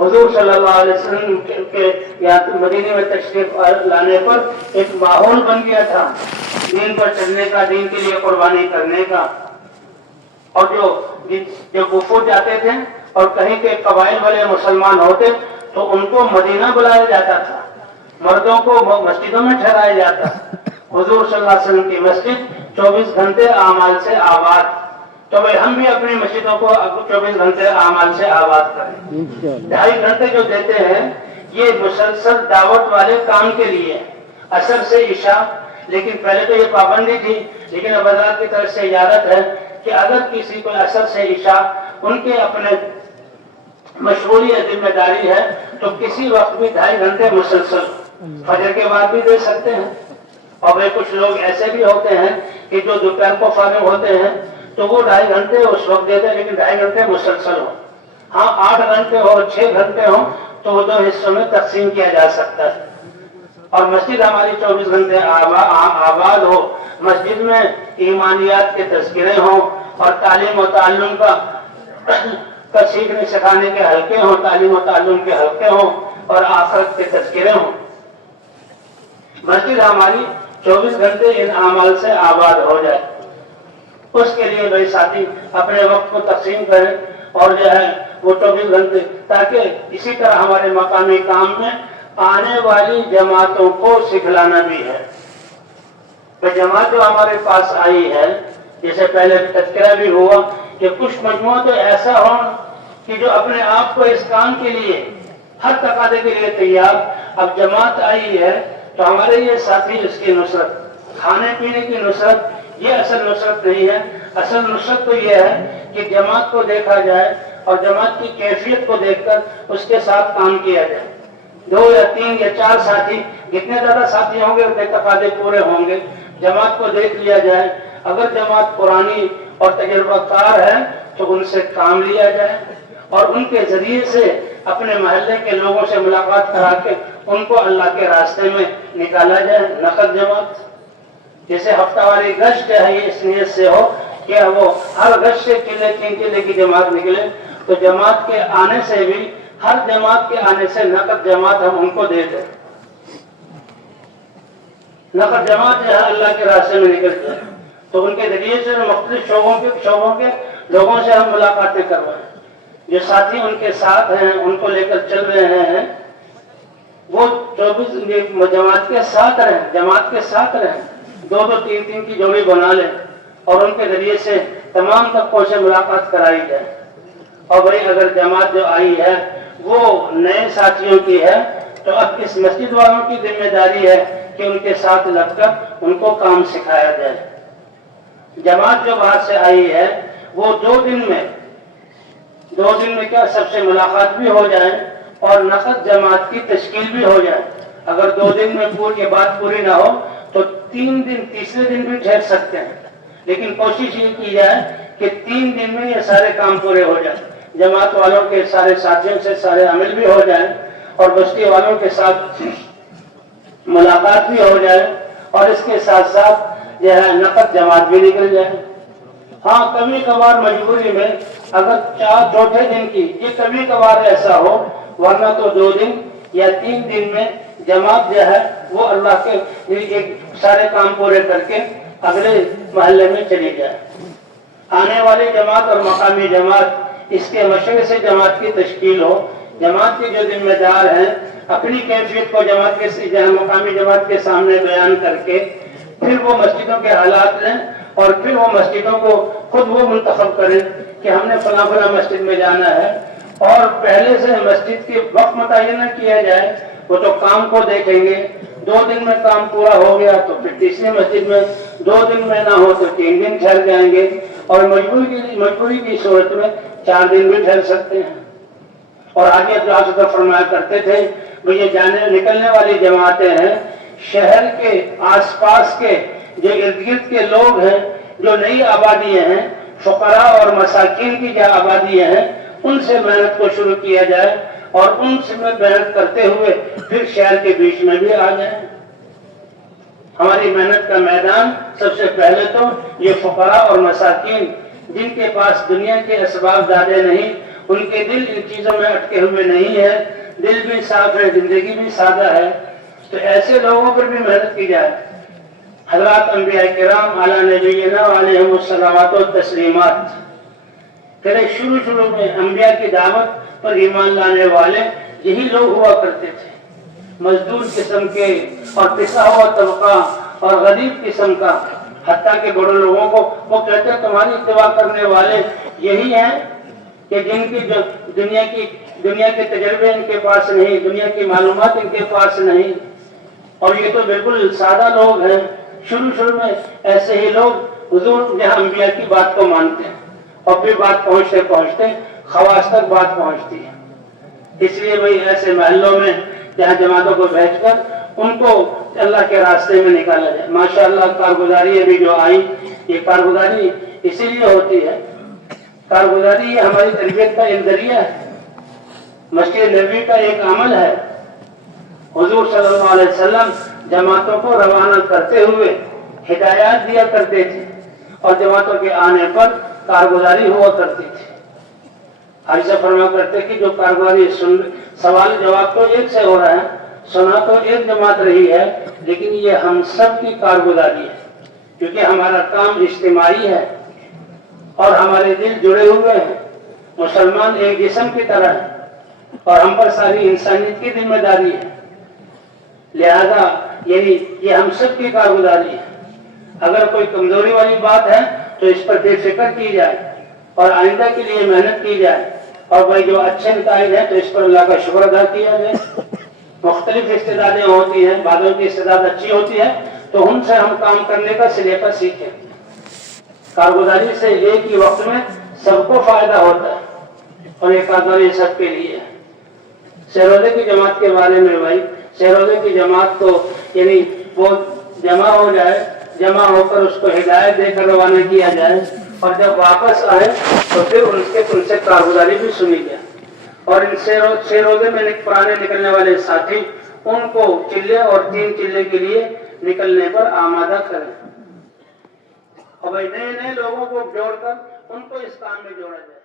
حضور صلی اللہ علیہ وسلم کے یہاں مدینے میں تشریف لانے پر ایک ماحول بن گیا تھا دین پر چلنے کا، دین کے لیے قربانی کرنے کا. اور جو وفود جاتے تھے اور کہیں کے قبائل والے مسلمان ہوتے تو ان کو مدینہ بلایا جاتا تھا، مردوں کو مسجدوں میں ٹھہرایا جاتا. حضور صلی اللہ علیہ وسلم کی مسجد 24 گھنٹے اعمال سے آباد. تو بھائی ہم بھی اپنی مسجدوں کو 24 گھنٹے اعمال سے آباد کریں. 2.5 گھنٹے جو دیتے ہیں یہ مسلسل دعوت والے کام کے لیے، عصر سے عشاء. لیکن پہلے تو یہ پابندی تھی، لیکن اب حضرات کی طرف سے اجازت ہے کہ اگر کسی کو عصر سے عشاء ان کے اپنے مشغولیت ذمہ داری ہے تو کسی وقت بھی 2.5 گھنٹے مسلسل، فجر کے بعد بھی دے سکتے ہیں. اور کچھ لوگ ایسے بھی ہوتے ہیں کہ جو دوپہر کو فارغ ہوتے ہیں تو وہ 2.5 گھنٹے اس وقت دیتے ہیں، لیکن 2.5 گھنٹے مسلسل ہو. ہاں 8 گھنٹے ہو 6 گھنٹے ہو تو وہ 2 حصوں میں تقسیم کیا جا سکتا ہے. اور مسجد ہماری 24 گھنٹے آباد ہو، مسجد میں ایمانیات کے تذکرے ہوں اور تعلیم و تعلم کا سیکھنے سکھانے کے حلقے ہوں، تعلیم و تعلم کے حلقے ہوں اور آخرت کے تذکرے ہوں. مسجد ہماری 24 گھنٹے ان اعمال سے آباد ہو جائے. اس کے لیے بھائی ساتھی اپنے وقت کو تقسیم کریں اور جو ہے وہ 24 گھنٹے، تاکہ اسی طرح ہمارے مقامی کام میں آنے والی جماعتوں کو سکھلانا بھی ہے. جماعت جو ہمارے پاس آئی ہے، جیسے پہلے تذکرہ بھی ہوا کہ کچھ مجموعہ تو ایسا ہو کہ جو اپنے آپ کو اس کام کے لیے ہر تقاضے کے لیے تیار. اب جماعت آئی ہے تو ہمارے یہ ساتھی اس کی نصرت، کھانے پینے کی نصرت، یہ اصل نصرت نہیں ہے. اصل نصرت تو یہ ہے کہ جماعت کو دیکھا جائے اور جماعت کی کیفیت کو دیکھ کر اس کے ساتھ کام کیا جائے. 2 یا 3 یا 4 ساتھی، جتنے زیادہ ساتھی ہوں گے اتنے تقاضے پورے ہوں گے. جماعت کو دیکھ لیا جائے، اگر جماعت پرانی اور تجربہ کار ہے تو ان سے کام لیا جائے اور ان کے ذریعے سے اپنے محلے کے لوگوں سے ملاقات کرا کے ان کو اللہ کے راستے میں نکالا جائے. نقد جماعت جیسے ہفتہ واری گشت ہے، یہ اس نیت سے ہو کہ وہ ہر گشت سے 3 قلعے کی جماعت نکلے. تو جماعت کے آنے سے بھی، ہر جماعت کے آنے سے نقد جماعت ہم ان کو دے دیں. نقد جماعت جو ہے اللہ کے راستے میں نکلتے ہیں تو ان کے ذریعے سے مختلف شعبوں کے لوگوں سے ہم ملاقاتیں کروائیں. جو ساتھی ان کے ساتھ ہیں، ان کو لے کر چل رہے ہیں، وہ 24 جماعت کے ساتھ رہیں. 2-2 3-3 کی جوڑی بنا لیں اور ان کے ذریعے سے تمام طبقوں سے ملاقات کرائی جائے. اور بھائی اگر جماعت جو آئی ہے وہ نئے ساتھیوں کی ہے تو اب اس مسجد والوں کی ذمہ داری ہے کہ ان کے ساتھ لگ کر ان کو کام سکھایا جائے. جماعت جو باہر سے آئی ہے وہ 2 دن میں کیا سب سے ملاقات بھی ہو جائے اور نقد جماعت کی تشکیل بھی ہو جائے. اگر 2 دن میں یہ بات پوری نہ ہو تو 3 دن، تیسرے دن بھی ٹھہر سکتے ہیں. لیکن کوشش یہ کی جائے کہ 3 دن میں یہ سارے کام پورے ہو جائیں. جماعت والوں کے سارے ساتھیوں سے سارے عمل بھی ہو جائیں اور بستی والوں کے ساتھ ملاقات بھی ہو جائے اور اس کے ساتھ ساتھ جو ہے نقد جماعت بھی نکل جائے. ہاں کبھی کبھار مجبوری میں اگر 4 دن کی، یہ کبھی کبھار ایسا ہو، ورنہ تو 2 دن یا 3 دن میں جماعت جو ہے وہ اللہ کے ایک سارے کام پورے کر کے اگلے محلے میں چلی جائے. آنے والی جماعت اور مقامی جماعت، اس کے مشورے سے جماعت کی تشکیل ہو. جماعت کے جو ذمہ دار ہیں اپنی کیفیت کو جماعت کے مقامی جماعت کے سامنے بیان کر کے پھر وہ مسجدوں کے حالات لیں اور پھر وہ مسجدوں کو خود وہ منتخب کریں کہ ہم نے فلاں مسجد میں جانا ہے. اور پہلے سے مسجد کے وقت متعین نہ کیا جائے، وہ تو کام کو دیکھیں گے. 2 دن میں کام پورا ہو گیا تو پھر تیسری مسجد میں، 2 دن میں نہ ہو تو 3 دن ٹھہر جائیں گے اور مجبوری کی صورت میں 4 دن بھی ٹھہر سکتے ہیں. اور آگے تو فرمایا کرتے تھے وہ یہ نکلنے والی جماعتیں ہیں، شہر کے آس پاس کے جو ارد گرد کے لوگ ہیں، جو نئی آبادیاں ہیں، فقراء اور مساکین کی جو آبادیاں ہیں، ان سے محنت کو شروع کیا جائے اور ان سے محنت کرتے ہوئے پھر شہر کے بیچ میں بھی آ جائیں. ہماری محنت کا میدان سب سے پہلے تو یہ فقراء اور مساکین جن کے پاس دنیا کے اسباب زیادہ نہیں، ان کے دل ان چیزوں میں اٹکے ہوئے نہیں ہے، دل بھی صاف ہے، زندگی بھی سادہ ہے، تو ایسے لوگوں پر بھی محنت کی جائے۔ حضرات انبیاء کرام علی نبینا علیہم الصلوات و تسلیمات، پہلے شروع میں انبیاء کی دعوت پر ایمان لانے والے یہی لوگ ہوا کرتے تھے، مزدور قسم کے اور پسا ہوا طبقہ اور غریب قسم کا، حتیٰ کہ بڑے لوگوں کو وہ کہتے ہیں تمہاری اتباع کرنے والے یہی ہیں کہ جن کی دنیا کے تجربے ان کے پاس نہیں، دنیا کی معلومات ان کے پاس نہیں، اور یہ تو بالکل سادہ لوگ ہیں۔ شروع میں ایسے ہی لوگ حضور جہاں انبیاء کی بات کو مانتے ہیں، اور پھر بات پہنچتے خواص تک بات پہنچتی ہے۔ اس لیے وہی ایسے محلوں میں جہاں جماعتوں کو بھیج کر ان کو اللہ کے راستے میں نکالا جائے۔ ماشاءاللہ کارگزاری ابھی جو آئی، یہ کارگزاری اسی لیے ہوتی ہے، کارگزاری یہ ہماری تربیت کا ایک ذریعہ ہے، مسجد نبوی کا ایک عمل ہے۔ حضور صلی اللہ علیہ وسلم جماعتوں کو روانہ کرتے ہوئے ہدایات دیا کرتے تھے، اور جماعتوں کے آنے پر کارگزاری ہوا کرتی تھی۔ عائشہ فرما کرتے کہ جو کارگزاری سوال جواب تو ایک سے ہو رہا ہے، سنا تو ایک جماعت رہی ہے، لیکن یہ ہم سب کی کارگزاری ہے، کیونکہ ہمارا کام اجتماعی ہے اور ہمارے دل جڑے ہوئے ہیں، مسلمان ایک جسم کی طرح ہے، اور ہم پر ساری انسانیت کی ذمہ داری ہے، لہذا یعنی یہ ہم سب کی کارگزاری ہے۔ اگر کوئی کمزوری والی بات ہے تو اس پر بے فکر کی جائے اور آئندہ کے لیے محنت کی جائے، اور بھائی جو اچھے نتائج ہیں تو اس پر اللہ کا شکر ادا کیا جائے۔ مختلف استعدادیں ہوتی ہیں، بعضوں کی استعداد اچھی ہوتی ہے تو ان سے ہم کام کرنے کا سلیقہ سیکھیں۔ کارگزاری سے ایک ہی وقت میں سب کو فائدہ ہوتا ہے، اور یہ کارگزاری سب کے لیے ہے۔ شہروزے کی جماعت کے بارے میں بھائی، شہروزے کی جماعت کو یعنی وہ جمع ہو جائے، جمع ہو کر اس کو ہدایت دے کر روانہ کیا جائے، اور جب واپس آئے تو پھر ان سے کارگزاری بھی سنی جائے، اور ان سے روزے میں پرانے نکلنے والے ساتھی ان کو چلے اور 3 چلے کے لیے نکلنے پر آمادہ کریں، اور بھائی نئے لوگوں کو جوڑ کر ان کو اس کام میں جوڑا جائے۔